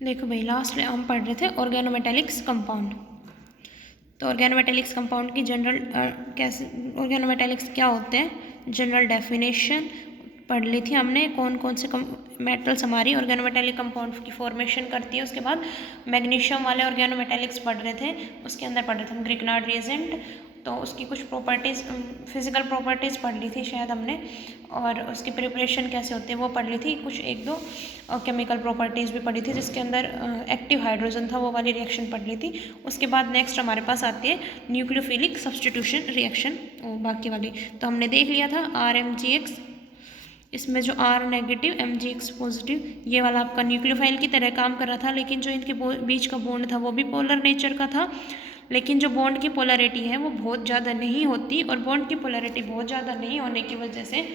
देखो भाई, लास्ट में हम पढ़ रहे थे ऑर्गेनोमेटेलिक्स कंपाउंड। तो ऑर्गेनोमेटेलिक्स कंपाउंड की जनरल कैसे, ऑर्गेनोमेटेलिक्स क्या होते हैं, जनरल डेफिनेशन पढ़ ली थी हमने। कौन कौन से मेटल्स हमारी ऑर्गेनोमेटेलिक कंपाउंड की फॉर्मेशन करती है। उसके बाद मैग्नीशियम वाले ऑर्गेनोमेटेलिक्स पढ़ रहे थे, उसके अंदर पढ़ रहे थे हम ग्रिग्नार्ड रिएजेंट। तो उसकी कुछ प्रॉपर्टीज़, फिजिकल प्रॉपर्टीज़ पढ़ ली थी शायद हमने, और उसकी प्रिपरेशन कैसे होती है वो पढ़ ली थी। कुछ एक दो केमिकल प्रॉपर्टीज़ भी पढ़ी थी, जिसके अंदर एक्टिव हाइड्रोजन था, वो वाली रिएक्शन पढ़ ली थी। उसके बाद नेक्स्ट हमारे पास आती है न्यूक्लियोफिलिक सब्स्टिट्यूशन रिएक्शन, बाकी वाली तो हमने देख लिया था। RMgX, इसमें जो R नेगेटिव MgX पॉजिटिव, ये वाला आपका न्यूक्लियोफाइल की तरह काम कर रहा था, लेकिन जो इनके बीच का बॉन्ड था वो भी पोलर नेचर का था। लेकिन जो बॉन्ड की पोलैरिटी है वो बहुत ज़्यादा नहीं होती, और बॉन्ड की पोलैरिटी बहुत ज़्यादा नहीं होने की वजह से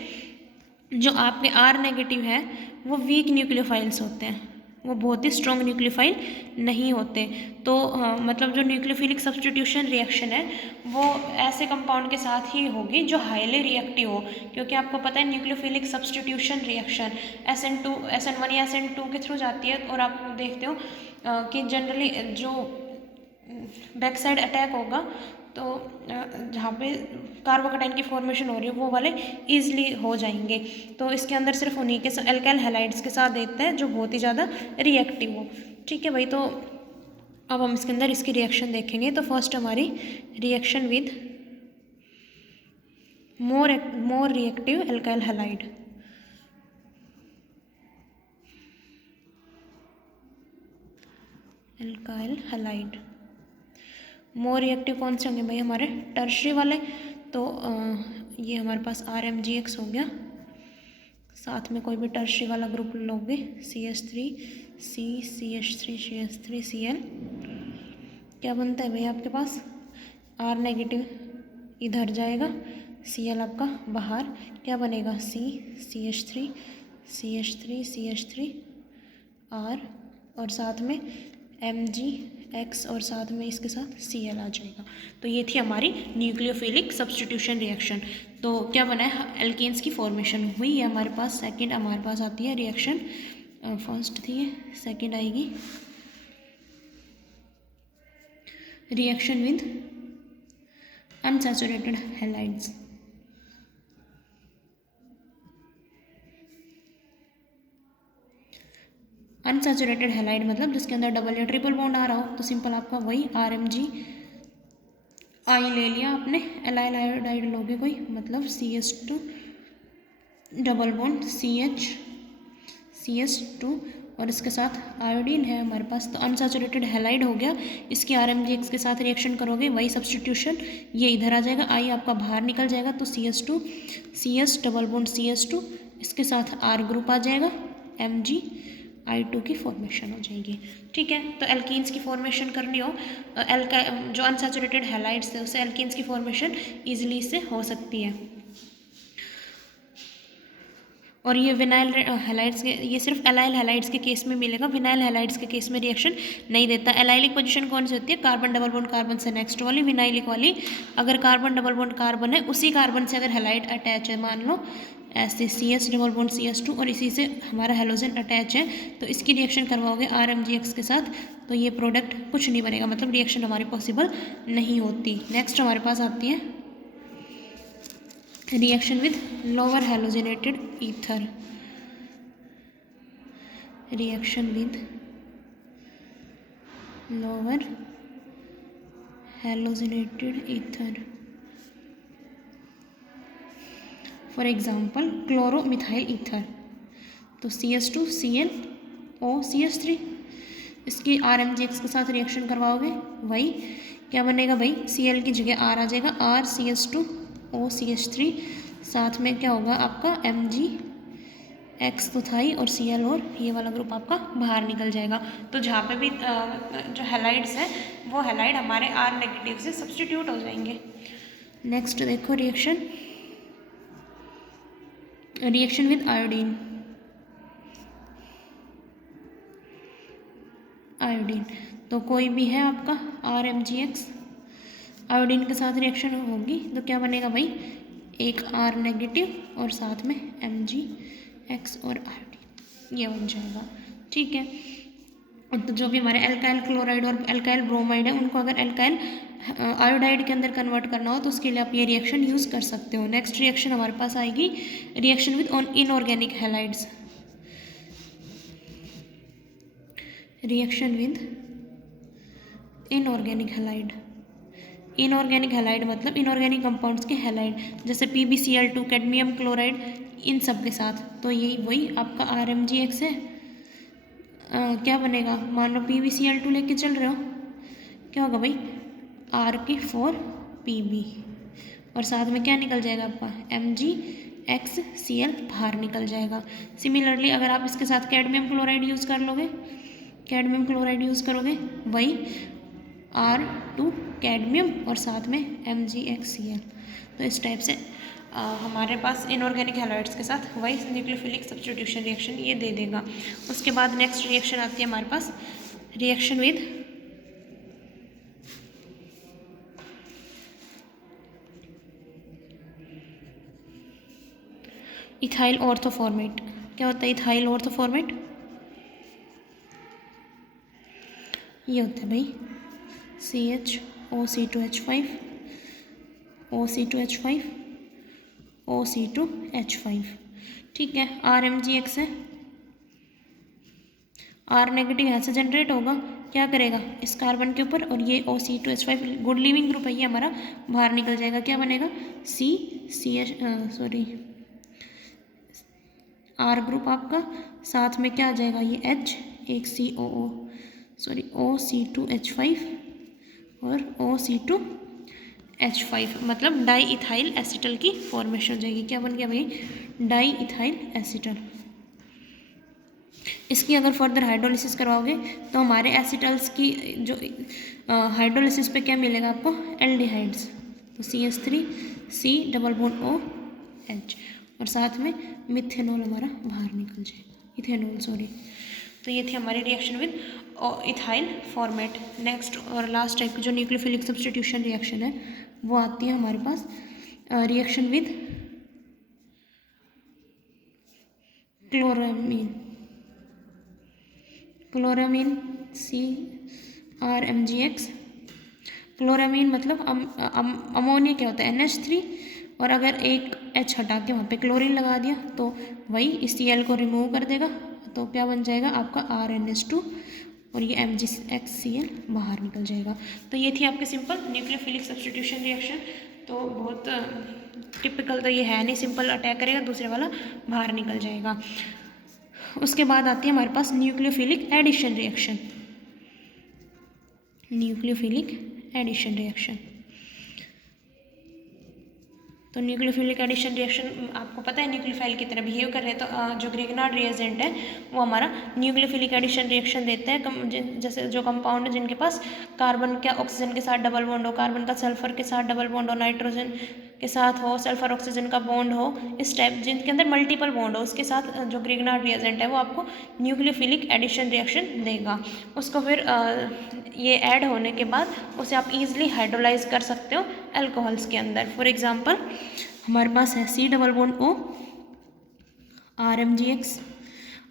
जो आपके R नेगेटिव है वो वीक न्यूक्लियोफाइल्स होते हैं, वो बहुत ही स्ट्रॉन्ग न्यूक्लियोफाइल नहीं होते। तो मतलब जो न्यूक्लियोफिलिक सब्स्टिट्यूशन रिएक्शन है वो ऐसे कंपाउंड के साथ ही होगी जो हाईली रिएक्टिव हो, क्योंकि आपको पता है nucleophilic substitution reaction SN2 SN1 या SN2 के थ्रू जाती है। और आप देखते हो कि जनरली जो बैक साइड अटैक होगा तो जहाँ पे कार्बोकेटाइन की फॉर्मेशन हो रही है वो वाले ईजिली हो जाएंगे। तो इसके अंदर सिर्फ उन्हीं के एल्काइल हैलाइड्स के साथ देते हैं जो बहुत ही ज़्यादा रिएक्टिव हो। ठीक है भाई, तो अब हम इसके अंदर इसकी रिएक्शन देखेंगे। तो फर्स्ट हमारी reaction with more reactive alkyl halide. Alkyl halide more reactive कौन से होंगे भाई, हमारे टर्शरी वाले। तो ये हमारे पास RMgX हो गया, साथ में कोई भी टर्शरी वाला ग्रुप लोगे, CH3 C CH3 CH3 Cl, क्या बनता है भाई आपके पास R नेगेटिव इधर जाएगा, Cl आपका बाहर, क्या बनेगा C CH3 CH3 CH3 R, और साथ में MgX, और साथ में इसके साथ Cl आ जाएगा। तो ये थी हमारी न्यूक्लियोफिलिक सब्स्टिट्यूशन रिएक्शन। तो क्या बना है, एल्केन्स की फॉर्मेशन हुई है हमारे पास। सेकंड हमारे पास आती है रिएक्शन, फर्स्ट थी ये, सेकंड आएगी reaction with unsaturated halides. Unsaturated halide मतलब जिसके अंदर डबल या ट्रिपल बॉन्ड आ रहा हो, तो सिंपल आपका वही RMg आई ले लिया आपने, एलाइल आयोडाइड लोगे कोई, मतलब CH2 डबल बॉन्ड CH2, और इसके साथ आयोडीन है हमारे पास। तो अनसैचुरेटेड हैलाइड हो गया। इसकी RMgX के साथ रिएक्शन करोगे वही सब्स्टिट्यूशन, ये इधर आ जाएगा, आई आपका बाहर निकल जाएगा, तो CH2 CH double bond CH2, इसके साथ R ग्रुप आ जाएगा, MgI2 की फॉर्मेशन हो जाएगी। ठीक है, तो एल्कीन्स की फॉर्मेशन करनी हो, जो अनसैचुरेटेड हैलाइड्स है उससे एल्कीन्स की फॉर्मेशन ईजिली से हो सकती है। और ये विनाइल हैलाइड्स के, ये सिर्फ एलाइल हैलाइड्स के केस में मिलेगा, विनाइल हैलाइड्स के केस में रिएक्शन नहीं देता। एलाइलिक पोजीशन कौन सी होती है, कार्बन डबल बॉन्ड कार्बन से नेक्स्ट वाली, विनाइलिक वाली अगर कार्बन डबल बॉन्ड कार्बन है उसी कार्बन से अगर हैलाइड अटैच है, मान लो ऐसे CH डबल बॉन्ड CH2 और इसी से हमारा हेलोजन अटैच है, तो इसकी रिएक्शन करवाओगे RMgX के साथ, तो ये प्रोडक्ट कुछ नहीं बनेगा, मतलब रिएक्शन हमारी पॉसिबल नहीं होती। नेक्स्ट हमारे पास आती है reaction with lower halogenated ether. Reaction with lower halogenated ether, for example chloromethyl ether. तो CH2 Cl O CH3, इसकी RMgX के साथ रिएक्शन करवाओगे वही, क्या बनेगा भाई, Cl की जगह R आ जाएगा, R CH2 O CH3, साथ में क्या होगा आपका MgX तो था ही, और Cl और ये वाला ग्रुप आपका बाहर निकल जाएगा। तो जहाँ पे भी जो हैलाइड्स हैं वो हैलाइड हमारे R नेगेटिव से सब्स्टिट्यूट हो जाएंगे। नेक्स्ट देखो रिएक्शन विद आयोडीन। आयोडीन तो कोई भी है आपका RMgX, आयोडीन के साथ रिएक्शन होगी तो क्या बनेगा भाई, एक R नेगेटिव और साथ में MgX और आयोडीन, ये बन जाएगा। ठीक है, तो जो भी हमारे एल्काइल क्लोराइड और एल्काइल ब्रोमाइड है उनको अगर एल्काइल आयोडाइड के अंदर कन्वर्ट करना हो तो उसके लिए आप ये रिएक्शन यूज़ कर सकते हो। नेक्स्ट रिएक्शन हमारे पास आएगी reaction with inorganic halides. Reaction with inorganic halide. Inorganic halide मतलब इनऑर्गेनिक कंपाउंड्स के हैलाइड, जैसे PbCl2, कैडमियम क्लोराइड, इन सब के साथ। तो यही वही आपका RMgX है। क्या बनेगा, मान लो PbCl2 लेके चल रहे हो, क्या होगा भाई R4Pb, और साथ में क्या निकल जाएगा आपका MgXCl बाहर निकल जाएगा। सिमिलरली अगर आप इसके साथ कैडमियम क्लोराइड यूज़ कर लोगे, कैडमियम क्लोराइड यूज़ करोगे, वही R2 कैडमियम और साथ में MgXCl। तो इस टाइप से हमारे पास इनऑर्गेनिक हैलाइड्स के साथ वही न्यूक्लियोफिलिक सब्स्टिट्यूशन रिएक्शन ये दे देगा। उसके बाद नेक्स्ट रिएक्शन आती है हमारे पास रिएक्शन विद इथाइल ऑर्थोफॉर्मेट। क्या होता है इथाइल ऑर्थोफॉर्मेट? ये होता है भाई CHOC2H5 OC2H5 OC2H5। ठीक है, RMgX है, R नेगेटिव यहाँ से जनरेट होगा, क्या करेगा इस कार्बन के ऊपर, और ये OC2H5 गुड लिविंग ग्रुप है ये हमारा, बाहर निकल जाएगा। क्या बनेगा R ग्रुप आपका, साथ में क्या आ जाएगा ये H, एक OC2H5 और OC2H5, मतलब डाई इथाइल एसिटल की फॉर्मेशन हो जाएगी। क्या बन गया भाई डाई इथाइल एसिटल। इसकी अगर फर्दर हाइड्रोलिसिस करवाओगे तो हमारे एसिटल्स की जो हाइड्रोलिसिस पे क्या मिलेगा आपको एल्डिहाइड्स, तो CH3C डबल बॉन्ड OH, और साथ में मिथेनॉल हमारा बाहर निकल जाएगा, इथेनॉल सॉरी। तो ये थी हमारी reaction with ethyl format. Next और लास्ट टाइप की जो न्यूक्लियोफिलिक सब्स्टिट्यूशन रिएक्शन है वो आती है हमारे पास reaction with chloramine. Chloramine CRMgX। Chloramine मतलब अमोनिया क्या होता है NH3, और अगर एक H हटा के वहाँ पे क्लोरीन लगा दिया तो वही इस Cl को रिमूव कर देगा, तो क्या बन जाएगा आपका RNH2 और ये MgXCl बाहर निकल जाएगा। तो ये थी आपके सिंपल न्यूक्लियोफिलिक सब्स्टिट्यूशन रिएक्शन। तो बहुत टिपिकल तो ये है नहीं, सिंपल अटैक करेगा दूसरे वाला बाहर निकल जाएगा। उसके बाद आती है हमारे पास nucleophilic addition reaction. Nucleophilic addition reaction, तो न्यूक्लियोफिलिक एडिशन रिएक्शन आपको पता है न्यूक्लियोफाइल की तरह बिहेव कर रहे हैं। तो जो ग्रिग्नार्ड रिएजेंट है वो हमारा न्यूक्लियोफिलिक एडिशन रिएक्शन देता है। जैसे जो कंपाउंड है जिनके पास कार्बन का ऑक्सीजन के साथ डबल बॉन्ड हो, कार्बन का सल्फर के साथ डबल बॉन्ड हो, नाइट्रोजन के साथ हो, सल्फर ऑक्सीजन का बॉन्ड हो, इस टाइप जिनके अंदर मल्टीपल बॉन्ड हो, उसके साथ जो ग्रिग्नार्ड रिएजेंट है वो आपको न्यूक्लियोफिलिक एडिशन रिएक्शन देगा। उसको फिर ये ऐड होने के बाद उसे आप इजीली हाइड्रोलाइज कर सकते हो अल्कोहल्स के अंदर। फॉर एग्जांपल हमारे पास है C double bond O RMgX,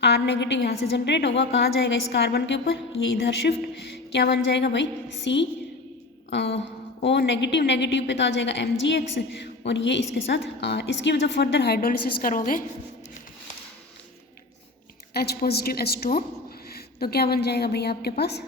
R negative यहाँ से जनरेट होगा, कहाँ जाएगा इस कार्बन के ऊपर, ये इधर शिफ्ट, क्या बन जाएगा भाई O नेगेटिव, नेगेटिव पे तो आ जाएगा MgX, और ये इसके साथ R। इसकी जब फर्दर हाइड्रोलिसिस करोगे H पॉजिटिव H2O, तो क्या बन जाएगा भाई आपके पास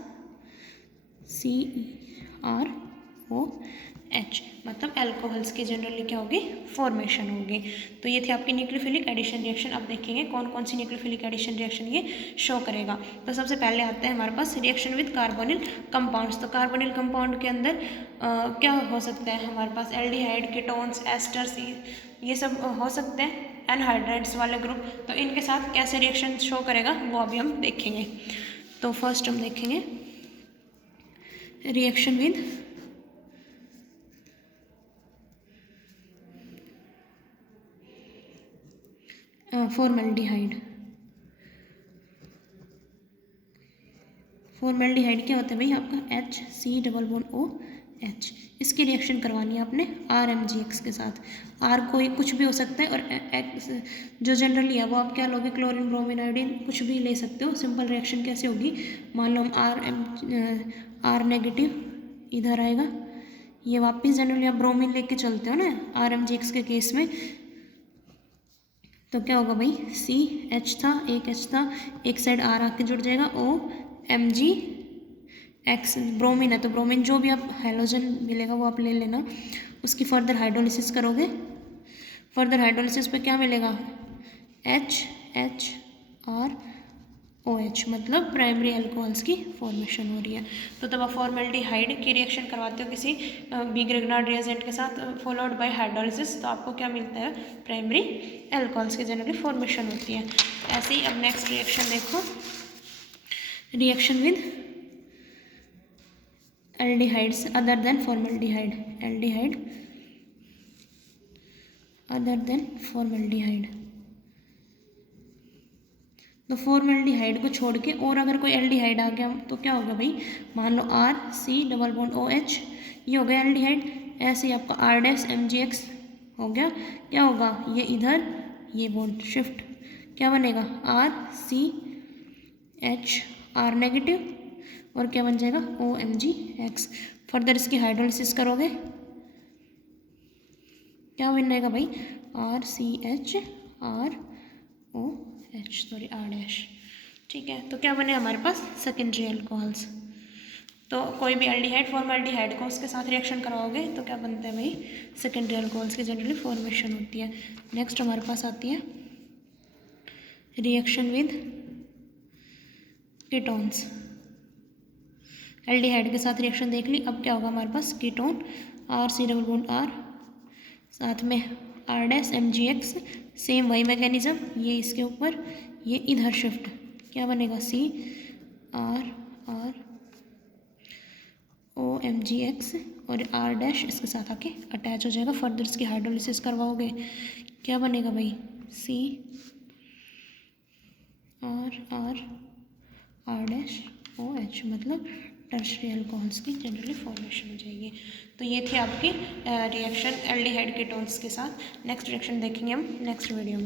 CrOH, मतलब अल्कोहल्स की जनरली क्या होगी फॉर्मेशन होगी। तो ये थी आपकी न्यूक्लियोफिलिक एडिशन रिएक्शन। अब देखेंगे कौन कौन सी न्यूक्लियोफिलिक एडिशन रिएक्शन ये शो करेगा। तो सबसे पहले आता है हमारे पास रिएक्शन विद कार्बोनिल कंपाउंड्स। तो कार्बोनिल कंपाउंड के अंदर क्या हो सकता है हमारे पास एल्डिहाइड, कीटोन्स, एस्टर्स, ये सब हो सकते हैं, एनहाइड्राइड्स वाले ग्रुप। तो इनके साथ कैसे रिएक्शन शो करेगा वो अभी हम देखेंगे। तो फर्स्ट हम देखेंगे रिएक्शन विद फॉर्मेल्डिहाइड। फॉर्मेल्डिहाइड क्या होता है भाई आपका HC double bond O H. इसकी रिएक्शन करवानी है आपने RMgX के साथ। R कोई कुछ भी हो सकता है और एक्स जो जनरली है वो आप क्या लोगे, क्लोरीन ब्रोमीन आयोडीन कुछ भी ले सकते हो। सिंपल रिएक्शन कैसे होगी, मान लो हम R नेगेटिव इधर आएगा, ये वापस जनरली आप ब्रोमीन लेके चलते हो ना RMgX के केस में, तो क्या होगा भाई CH था, एक H था, एक साइड R आके जुड़ जाएगा OMgX। ब्रोमीन है तो ब्रोमीन जो भी आप हैलोजन मिलेगा वो आप ले लेना। उसकी फर्दर हाइड्रोलिसिस करोगे, फर्दर हाइड्रोलिसिस पे क्या मिलेगा HHROH, मतलब प्राइमरी अल्कोहल्स की फॉर्मेशन हो रही है। तो तब आप फॉर्मेल्डिहाइड की रिएक्शन करवाते हो किसी बी ग्रिग्नार्ड रिएजेंट के साथ फॉलोड बाय हाइड्रोलिसिस, तो आपको क्या मिलता है, प्राइमरी अल्कोहल्स की जनरली फॉर्मेशन होती है। ऐसे ही अब नेक्स्ट रिएक्शन देखो, reaction with aldehydes other than formaldehyde, aldehyde other than formaldehyde. तो फॉर्मेल्डिहाइड को छोड़ के और अगर कोई एल्डिहाइड आ गया तो क्या होगा भाई, मान लो RC⋯OH, ये हो गया एल्डिहाइड। ऐसे ही आपका R'(MgX) हो गया, क्या होगा, ये इधर ये बॉन्ड शिफ्ट, क्या बनेगा RCHR नेगेटिव और क्या बन जाएगा OMgX। फर्दर इसकी हाइड्रोलिसिस करोगे, क्या बनेगा भाई R', ठीक है। तो क्या बने हमारे पास सेकेंडरी अल्कोहल्स। तो कोई भी एल्डिहाइड फॉर्मेल्डिहाइड को उसके साथ रिएक्शन कराओगे तो क्या बनता है भाई, सेकेंडरी अल्कोहल्स की जनरली फॉर्मेशन होती है। नेक्स्ट हमारे पास आती है रिएक्शन विद कीटोन्स। एल्डिहाइड के साथ रिएक्शन देख ली, अब क्या होगा हमारे पास कीटोन RC⋯R, साथ में R'(MgX), सेम वही मैकेनिज्म, ये इसके ऊपर ये इधर शिफ्ट, क्या बनेगा CRROMgX और R' इसके साथ आके अटैच हो जाएगा। फर्दर इसकी हाइड्रोलिसिस करवाओगे, क्या बनेगा भाई CRR'OH, मतलब टर्शरी अल्कोहल्स की जनरली फॉर्मेशन हो जाएगी। तो ये थी आपकी रिएक्शन एल्डिहाइड कीटोन्स के साथ। नेक्स्ट रिएक्शन देखेंगे हम नेक्स्ट वीडियो में।